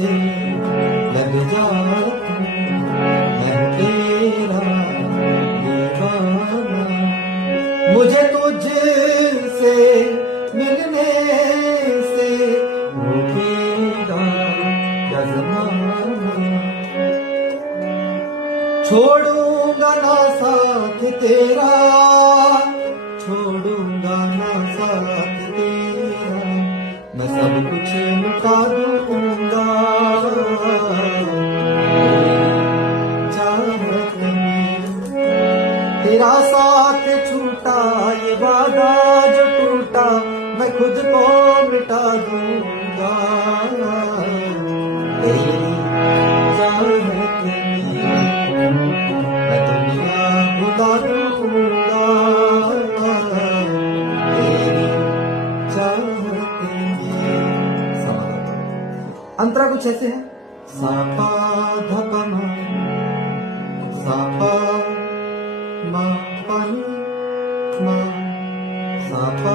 से लग जा तू, मैं तेरा दीवाना। मुझे तुझसे मिलने से रोकेगा क्या ज़माना। छोड़ूंगा ना साथ तेरा, छोड़ूंगा ना साथ तेरा, मैं सब कुछ लुटा दूंगा चाहत में। तेरा साथ छूटा ये वादा जो टूटा, मैं खुद को मिटा दूंगा तेरी चाहत में। मैं दुनिया भुला दूंगा तेरी चाहत में। अंतरा कुछ ऐसे है, सापा धपमा सापा मा पनी मा सापा